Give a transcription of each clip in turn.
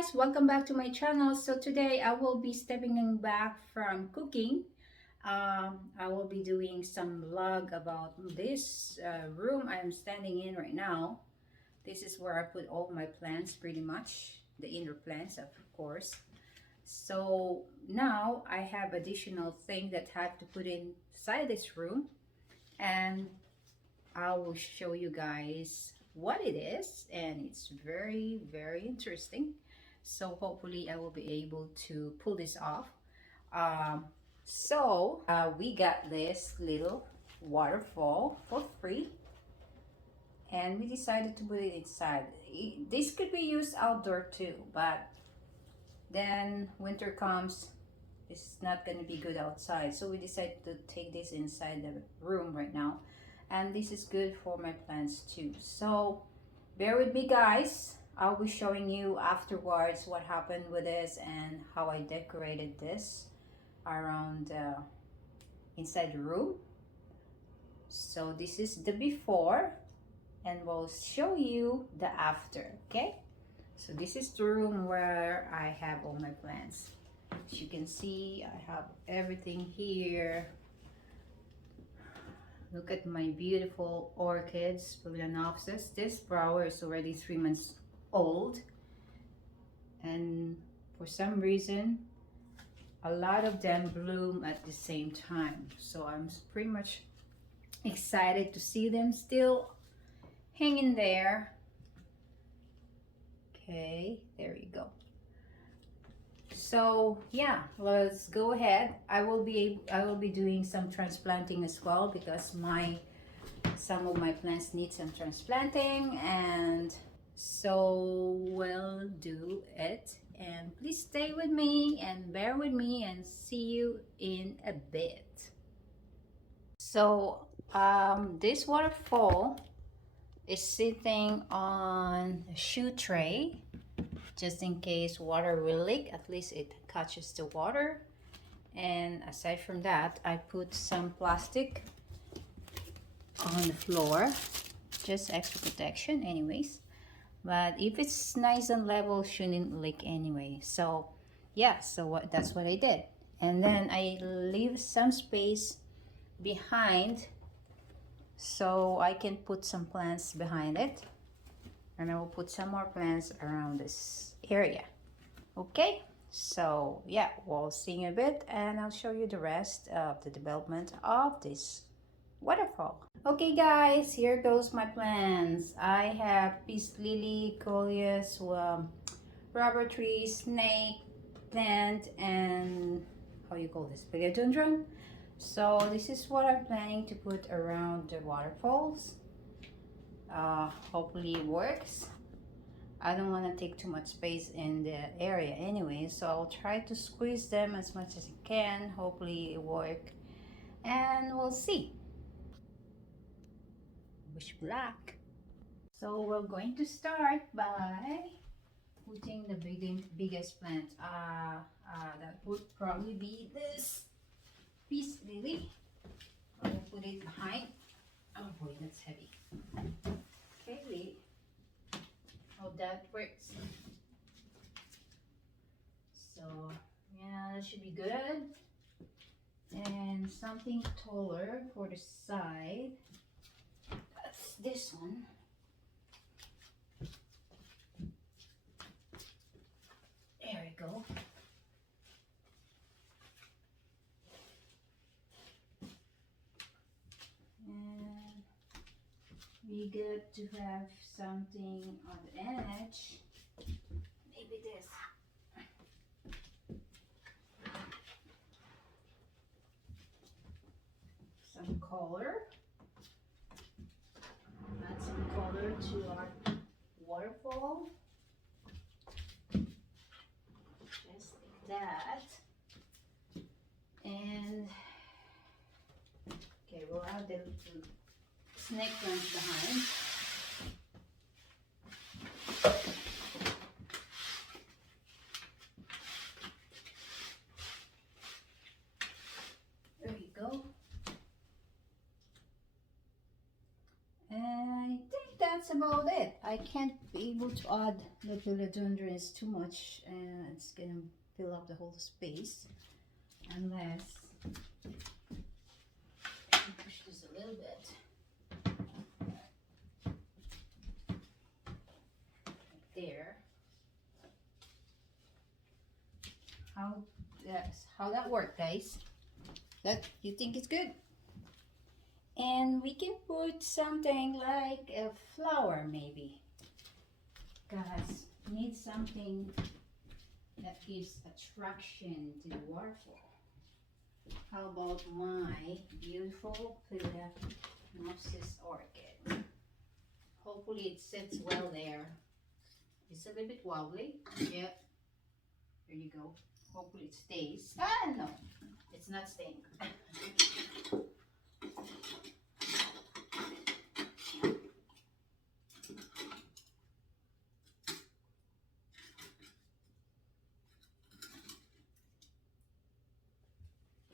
guys, welcome back to my channel. So today I will be stepping back from cooking. I will be doing some vlog about this room I'm standing in right now. This is where I put all my plants, pretty much the indoor plants, of course. So now I have additional thing that I have to put inside this room, and I will show you guys what it is, and it's very interesting. So hopefully I will be able to pull this off. We got this little waterfall for free, and we decided to put it inside. This could be used outdoor too, but then winter comes, it's not going to be good outside, so we decided to take this inside the room right now. And this is good for my plants too. So bear with me, guys. I'll be showing you afterwards what happened with this and how I decorated this around inside the room. So this is the before, and we'll show you the after. Okay, so this is the room where I have all my plants. As you can see, I have everything here. Look at my beautiful orchids, Phalaenopsis. This flower is already 3 months old, and for some reason a lot of them bloom at the same time. So I'm pretty much excited to see them still hanging there. Okay, there you go. So yeah, let's go ahead. I will be doing some transplanting as well, because some of my plants need some transplanting, and so we'll do it. And please stay with me and bear with me, and see you in a bit. So this waterfall is sitting on a shoe tray, just in case water will leak. At least it catches the water. And aside from that, I put some plastic on the floor, just extra protection anyways. But if it's nice and level, shouldn't leak anyway. So yeah, that's what I did. And then I leave some space behind, so I can put some plants behind it, and I will put some more plants around this area. Okay, so yeah, we'll see you a bit, and I'll show you the rest of the development of this waterfall. Okay guys, here goes my plants. I have peace lily, coleus, rubber tree, snake plant, and how you call this, philodendron. So this is what I'm planning to put around the waterfalls. Hopefully it works. I don't want to take too much space in the area anyway, so I'll try to squeeze them as much as I can. Hopefully it work, and we'll see. Wish luck. So we're going to start by putting the biggest plant. That would probably be this peace lily. I'm gonna put it behind. Oh boy, that's heavy. Okay, how that works. So yeah, that should be good. And something taller for the side. That's this one. There we go. And we get to have something on the edge. Maybe this. Some color. Add some color to our waterfall. Just like that. And okay, we'll add the snake plants behind. There you go. And I think that's that's about it. I can't be able to add the philodendron. It's too much and it's gonna fill up the whole space unless I push this a little bit. Right there. How that worked, guys? That you think it's good? And we can put something like a flower maybe. Guys, need something that gives attraction to the waterfall. How about my beautiful Phalaenopsis orchid? Hopefully it sits well there. It's a little bit wobbly. Yep. There you go. Hopefully it stays. Ah, no. It's not staying.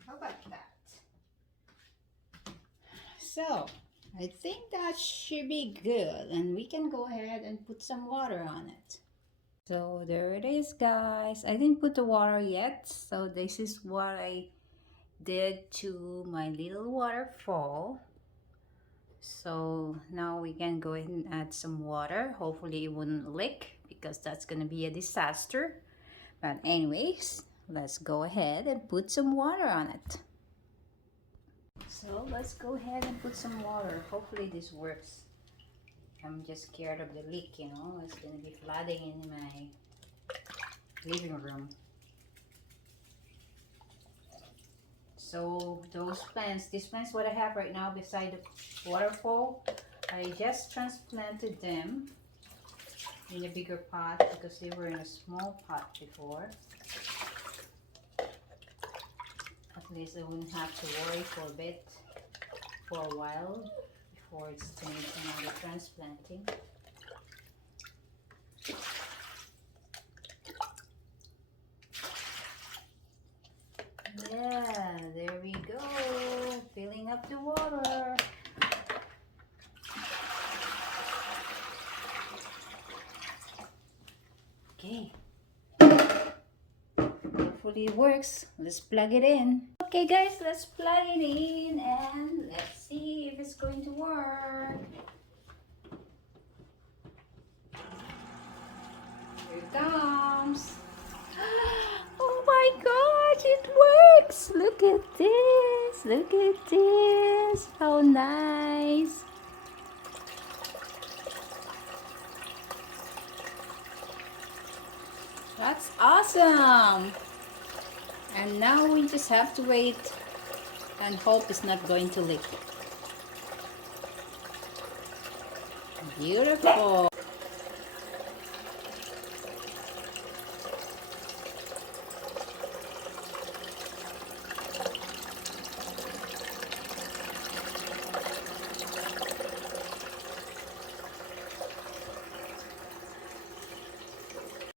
How about that? So, I think that should be good. And we can go ahead and put some water on it. So there it is, guys. I didn't put the water yet. So this is what I did to my little waterfall. So now we can go ahead and add some water. Hopefully it wouldn't leak because that's gonna be a disaster. But anyways, let's go ahead and put some water on it. So let's go ahead and put some water. Hopefully this works. I'm just scared of the leak, you know. It's gonna be flooding in my living room. So those plants, these plants what I have right now beside the waterfall, I just transplanted them in a bigger pot because they were in a small pot before. At least I wouldn't have to worry for a while before it's time to do the transplanting. Yeah, there we go, filling up the water. Okay, hopefully it works. Let's plug it in. Okay guys, let's plug it in and let's see if it's going to work. Here it comes. Oh my gosh, it works! Look at this! Look at this! How nice! That's awesome! And now we just have to wait and hope it's not going to leak. Beautiful!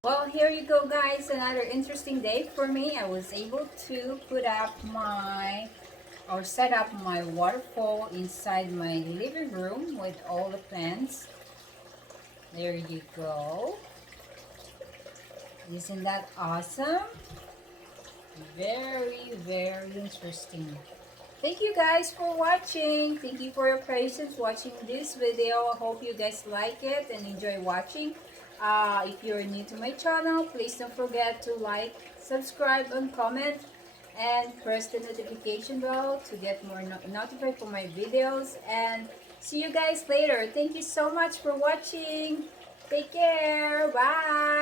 Well, here you go guys, another interesting day for me. I was able to put up set up my waterfall inside my living room with all the plants. There you go. Isn't that awesome? Very, very interesting. Thank you guys for watching. Thank you for your patience watching this video. I hope you guys like it and enjoy watching. If you're new to my channel, please don't forget to like, subscribe, and comment, and press the notification bell to get more notified for my videos. And see you guys later. Thank you so much for watching. Take care. Bye.